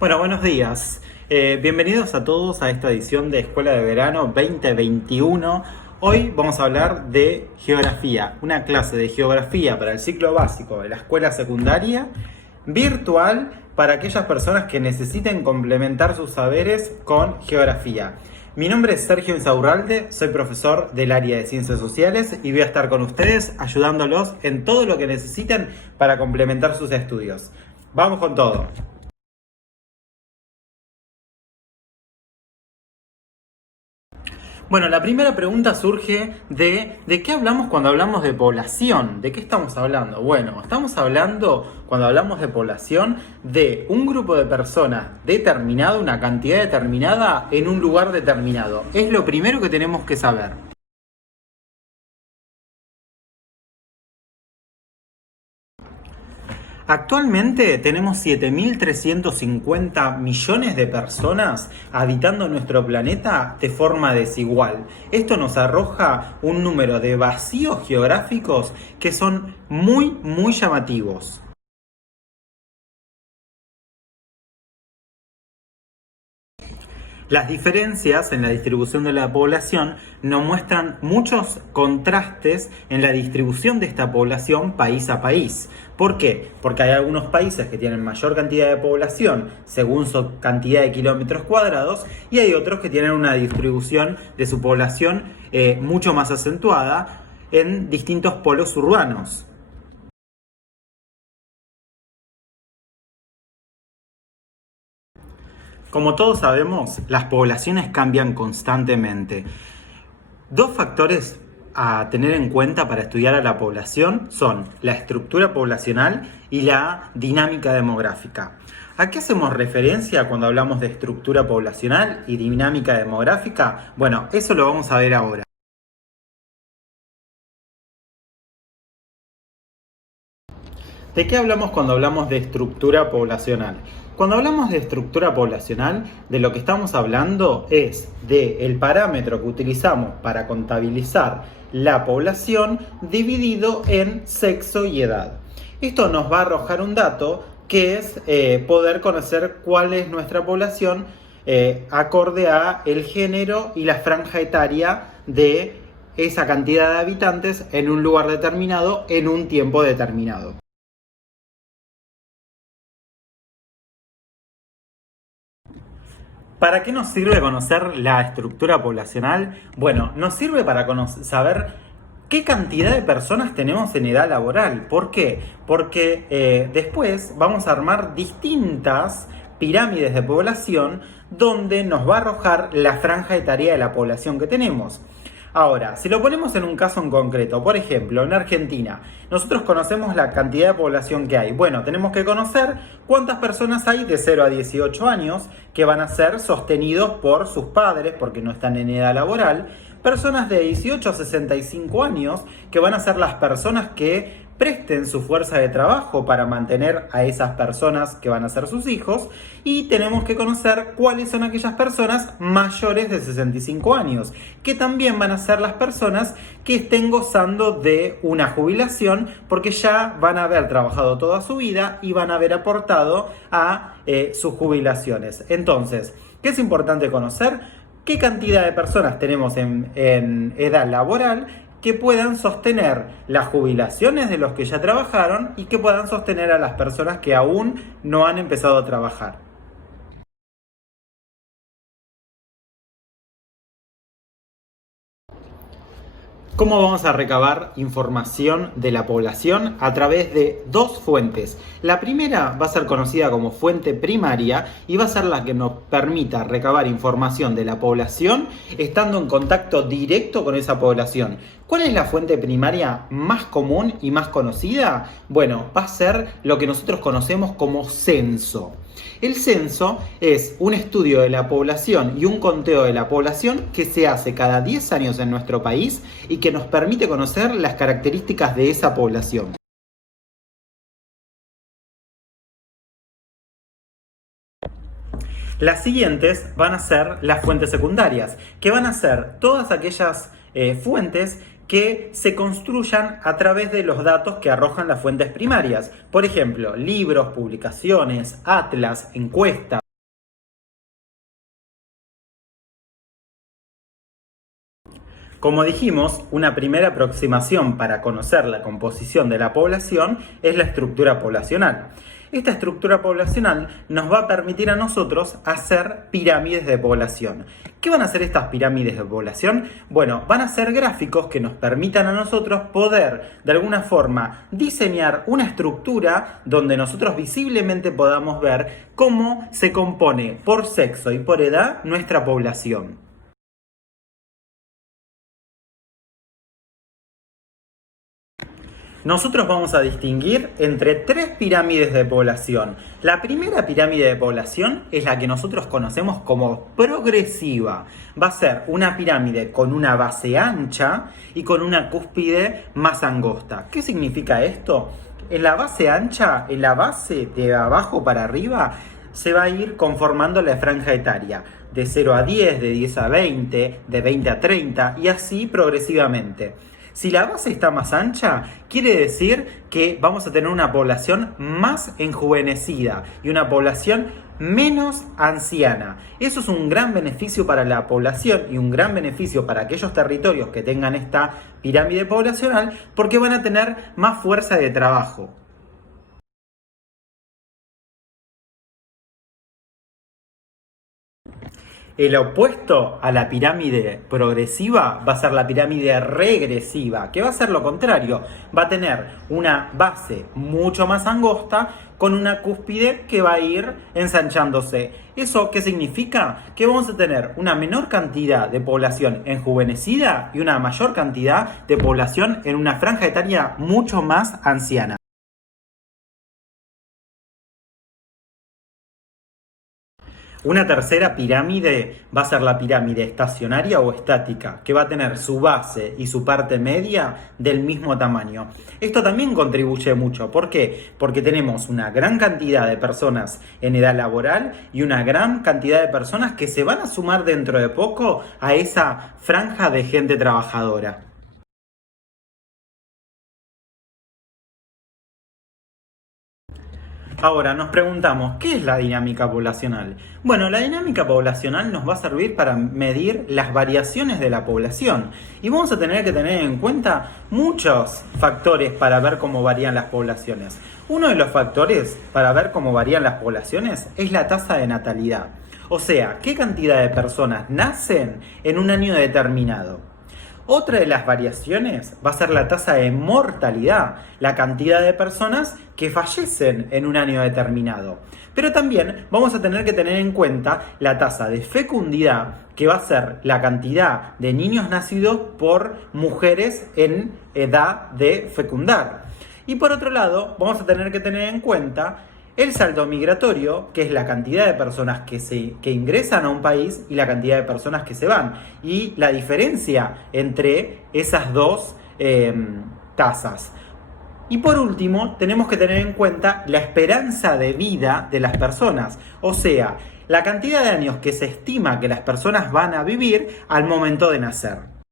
Bueno, buenos días. Bienvenidos a todos a esta edición de Escuela de Verano 2021. Hoy vamos a hablar de geografía, una clase de geografía para el ciclo básico de la escuela secundaria, virtual para aquellas personas que necesiten complementar sus saberes con geografía. Mi nombre es Sergio Insaurralde, soy profesor del área de Ciencias Sociales y voy a estar con ustedes ayudándolos en todo lo que necesiten para complementar sus estudios. Vamos con todo. Bueno, la primera pregunta surge ¿de qué hablamos cuando hablamos de población? ¿De qué estamos hablando? Bueno, estamos hablando, cuando hablamos de población, de un grupo de personas determinado, una cantidad determinada en un lugar determinado. Es lo primero que tenemos que saber. Actualmente tenemos 7.350 millones de personas habitando nuestro planeta de forma desigual. Esto nos arroja un número de vacíos geográficos que son muy llamativos. Las diferencias en la distribución de la población nos muestran muchos contrastes en la distribución de esta población país a país. ¿Por qué? Porque hay algunos países que tienen mayor cantidad de población según su cantidad de kilómetros cuadrados y hay otros que tienen una distribución de su población mucho más acentuada en distintos polos urbanos. Como todos sabemos, las poblaciones cambian constantemente. Dos factores a tener en cuenta para estudiar a la población son la estructura poblacional y la dinámica demográfica. ¿A qué hacemos referencia cuando hablamos de estructura poblacional y dinámica demográfica? Bueno, eso lo vamos a ver ahora. ¿De qué hablamos cuando hablamos de estructura poblacional? Cuando hablamos de estructura poblacional, de lo que estamos hablando es del parámetro que utilizamos para contabilizar la población dividido en sexo y edad. Esto nos va a arrojar un dato que es poder conocer cuál es nuestra población acorde a el género y la franja etaria de esa cantidad de habitantes en un lugar determinado en un tiempo determinado. ¿Para qué nos sirve conocer la estructura poblacional? Bueno, nos sirve para saber qué cantidad de personas tenemos en edad laboral. ¿Por qué? Porque después vamos a armar distintas pirámides de población donde nos va a arrojar la franja etaria de la población que tenemos. Ahora, si lo ponemos en un caso en concreto, por ejemplo, en Argentina, nosotros conocemos la cantidad de población que hay. Bueno, tenemos que conocer cuántas personas hay de 0 a 18 años que van a ser sostenidos por sus padres porque no están en edad laboral. Personas de 18 a 65 años que van a ser las personas que presten su fuerza de trabajo para mantener a esas personas que van a ser sus hijos y tenemos que conocer cuáles son aquellas personas mayores de 65 años, que también van a ser las personas que estén gozando de una jubilación porque ya van a haber trabajado toda su vida y van a haber aportado a sus jubilaciones. Entonces, ¿qué es importante conocer? ¿Qué cantidad de personas tenemos en edad laboral que puedan sostener las jubilaciones de los que ya trabajaron y que puedan sostener a las personas que aún no han empezado a trabajar? ¿Cómo vamos a recabar información de la población? A través de dos fuentes. La primera va a ser conocida como fuente primaria y va a ser la que nos permita recabar información de la población estando en contacto directo con esa población. ¿Cuál es la fuente primaria más común y más conocida? Bueno, va a ser lo que nosotros conocemos como censo. El censo es un estudio de la población y un conteo de la población que se hace cada 10 años en nuestro país y que nos permite conocer las características de esa población. Las siguientes van a ser las fuentes secundarias, que van a ser todas aquellas fuentes que se construyan a través de los datos que arrojan las fuentes primarias. Por ejemplo, libros, publicaciones, atlas, encuestas. Como dijimos, una primera aproximación para conocer la composición de la población es la estructura poblacional. Esta estructura poblacional nos va a permitir a nosotros hacer pirámides de población. ¿Qué van a hacer estas pirámides de población? Bueno, van a ser gráficos que nos permitan a nosotros poder, de alguna forma, diseñar una estructura donde nosotros visiblemente podamos ver cómo se compone por sexo y por edad nuestra población. Nosotros vamos a distinguir entre tres pirámides de población. La primera pirámide de población es la que nosotros conocemos como progresiva. Va a ser una pirámide con una base ancha y con una cúspide más angosta. ¿Qué significa esto? En la base ancha, en la base de abajo para arriba, se va a ir conformando la franja etaria de 0 a 10, de 10 a 20, de 20 a 30 y así progresivamente. Si la base está más ancha, quiere decir que vamos a tener una población más enjuvenecida y una población menos anciana. Eso es un gran beneficio para la población y un gran beneficio para aquellos territorios que tengan esta pirámide poblacional porque van a tener más fuerza de trabajo. El opuesto a la pirámide progresiva va a ser la pirámide regresiva, que va a ser lo contrario. Va a tener una base mucho más angosta con una cúspide que va a ir ensanchándose. ¿Eso qué significa? Que vamos a tener una menor cantidad de población enjuvenecida y una mayor cantidad de población en una franja etaria mucho más anciana. Una tercera pirámide va a ser la pirámide estacionaria o estática, que va a tener su base y su parte media del mismo tamaño. Esto también contribuye mucho. ¿Por qué? Porque tenemos una gran cantidad de personas en edad laboral y una gran cantidad de personas que se van a sumar dentro de poco a esa franja de gente trabajadora. Ahora nos preguntamos, ¿qué es la dinámica poblacional? Bueno, la dinámica poblacional nos va a servir para medir las variaciones de la población y vamos a tener que tener en cuenta muchos factores para ver cómo varían las poblaciones. Uno de los factores para ver cómo varían las poblaciones es la tasa de natalidad, o sea, qué cantidad de personas nacen en un año determinado. Otra de las variaciones va a ser la tasa de mortalidad, la cantidad de personas que fallecen en un año determinado. Pero también vamos a tener que tener en cuenta la tasa de fecundidad, que va a ser la cantidad de niños nacidos por mujeres en edad de fecundar. Y por otro lado, vamos a tener que tener en cuenta el saldo migratorio, que es la cantidad de personas que ingresan a un país y la cantidad de personas que se van. Y la diferencia entre esas dos tasas. Y por último, tenemos que tener en cuenta la esperanza de vida de las personas. O sea, la cantidad de años que se estima que las personas van a vivir al momento de nacer.